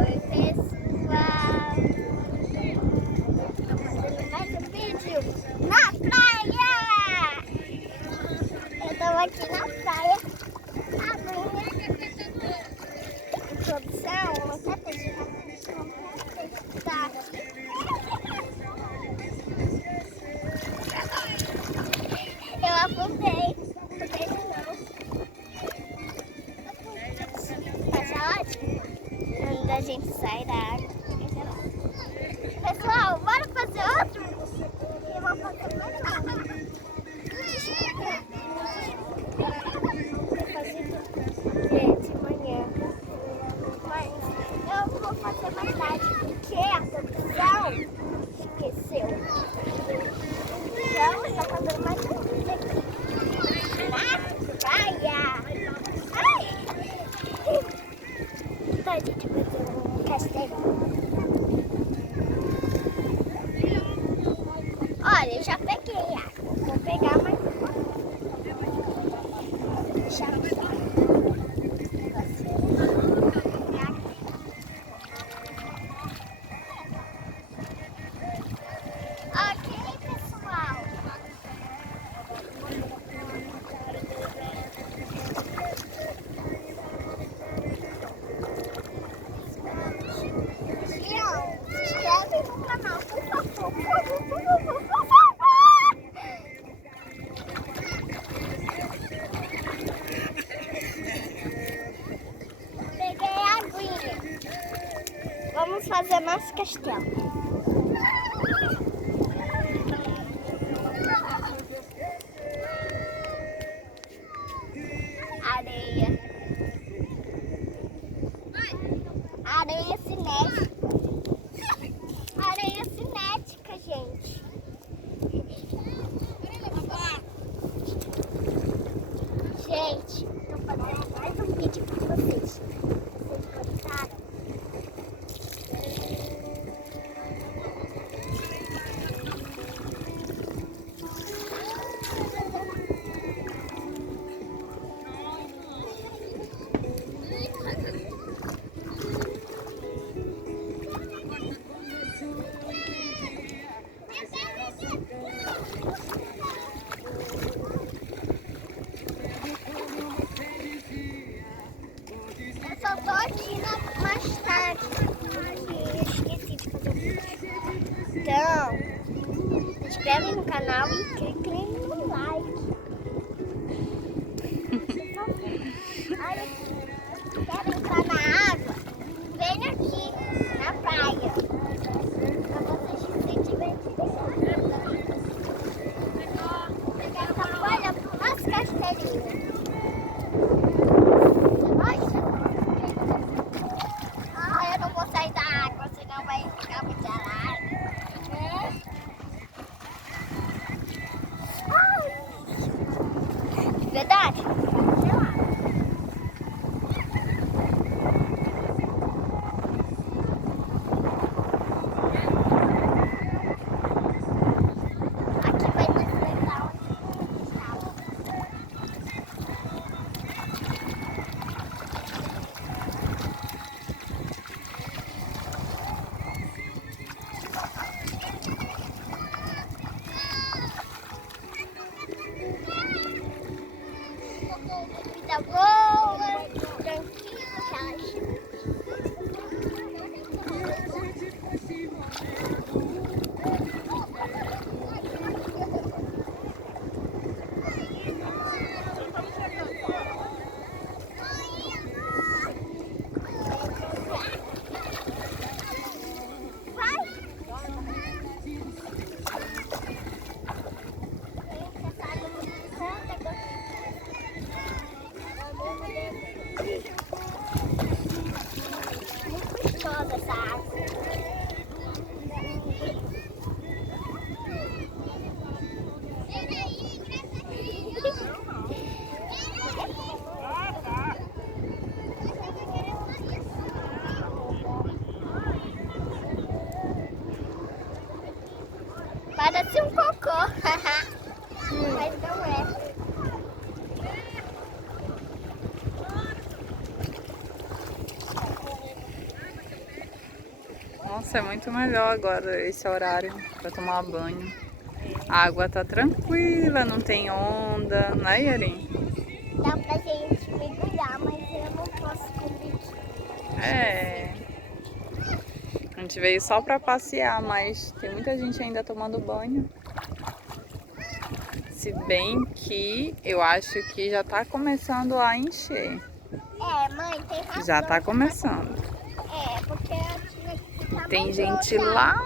Oi, pessoal! Estou fazendo mais um vídeo na praia! Eu estou aqui na praia, aguinha. Produção, não quer testar? Tá aqui. Eu afundei de novo. Mas é ótimo quando a gente sai da água. Pessoal, bora fazer outro? Eu vou fazer mais nada. Vou fazer de manhã. Mas eu vou fazer mais tarde porque a produção esqueceu. Então, está fazendo mais um vídeo aqui na praia. Ai! Então, a gente vai fazer um castelo. Olha, eu já peguei água. Vou pegar mais uma. Vou deixar aqui. Ok, pessoal. Se inscreve no canal, por favor. Peguei a aguinha. Vamos fazer nosso castelo. Areia. Areia cinética. Areia cinética, gente. Gente, tô fazendo mais um vídeo pra vocês. Vocês gostaram? Eu só tô aqui mais tarde, porque eu esqueci de fazer o vídeo. Então, se inscreve no canal e clique no like. Por favor. Olha aqui. Quer entrar na água? Vem aqui, na praia. Pra vocês se divertirem. Vou pegar essa folha pro nosso castelinho. Eu não vou sair da água, senão vai ficar muito gelado. Verdade? Aqui vai nos levar onde estava. Vida boa, tranquila, relaxa. Muito gostosa essa água. Parece um cocô, mas não é. Nossa, é muito melhor agora esse horário para tomar banho. A água tá tranquila, não tem onda, né, Yeri? Dá pra gente mergulhar, mas eu não posso competir. É. A gente veio só para passear, mas tem muita gente ainda tomando banho. Se bem que eu acho que já tá começando a encher. É, mãe, tem razão. Já tá começando. É, porque tinha que ficar Tem mais gente lá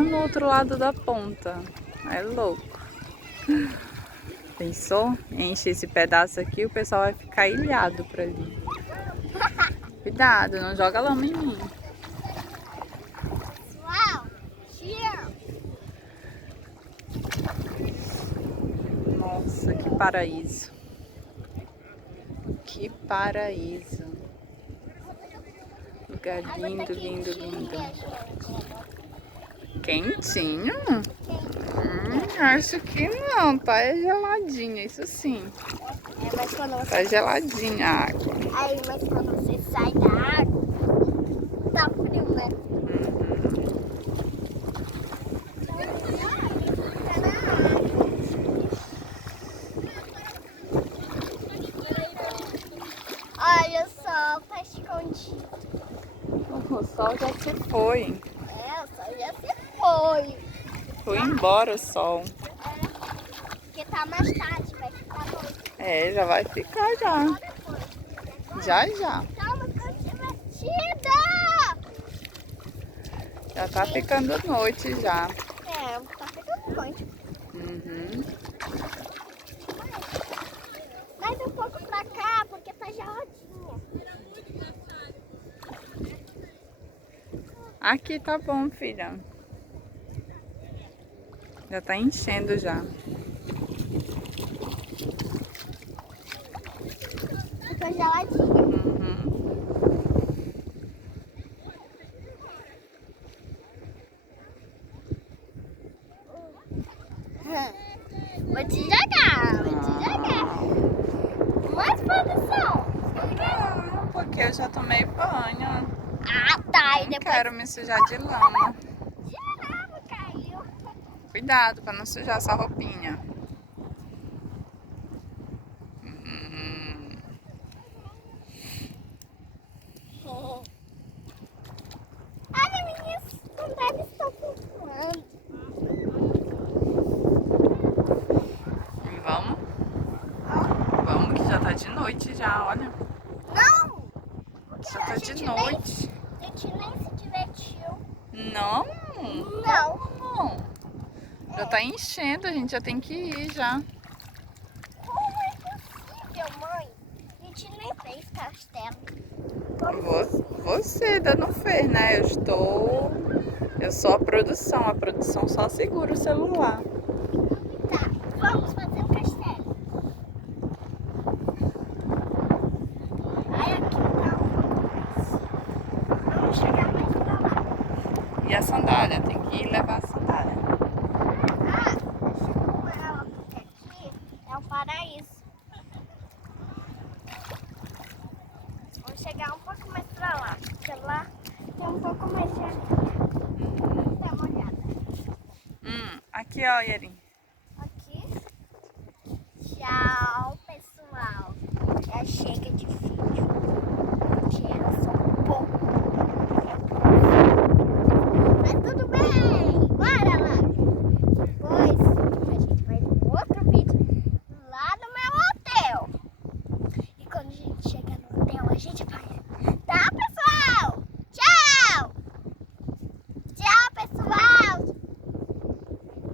no outro lado da ponta. É louco. Pensou? Enche esse pedaço aqui, o pessoal vai ficar ilhado por ali. Cuidado, não joga lama em mim. Pessoal, tchau. Nossa, que paraíso. Que paraíso. Lugar lindo, lindo, lindo. Quentinho? Acho que não, tá geladinha, isso sim. É, mas quando você... Tá geladinha a água. Aí, mas quando você sai da água, tá frio, né? Olha só, tá escondido. O sol já se foi. É, o sol já se foi. Foi embora o sol. Porque tá mais tarde, vai ficar noite. É, já vai ficar já. Já, já. Calma, tô divertida! Já tá ficando noite já. É, tá ficando noite. Uhum. Mais um pouco pra cá, porque tá geladinha. Aqui tá bom, filha. Já tá enchendo já. Ficou geladinha. Uhum. Vou te jogar, vou te jogar. Mais produção. Não, porque eu já tomei banho. Ah, tá. E Não depois... quero me sujar de lama. Caramba, caiu. Cuidado pra não sujar essa roupinha. Olha, meninas, não deve estar flutuando. E vamos? Vamos que já tá de noite já, olha. Não! Já tá de noite. A gente nem se divertiu. Não? Não. Não. Já tá enchendo, a gente já tem que ir já. Como é possível, mãe? A gente nem fez castelo. Você ainda não fez, né? Eu sou a produção só segura o celular. Tá, vamos fazer um castelo. Aí aqui tá um pouco mais. Vamos chegar mais pra lá. E a sandália? Tem que levar a sandália. Ah, deixa eu com ela, porque aqui é um paraíso. Vamos chegar um pouco mais pra lá, porque lá tem um pouco mais de areia. Dá uma olhada. Aqui ó, Yeri. Aqui. Tchau, pessoal. Já chega de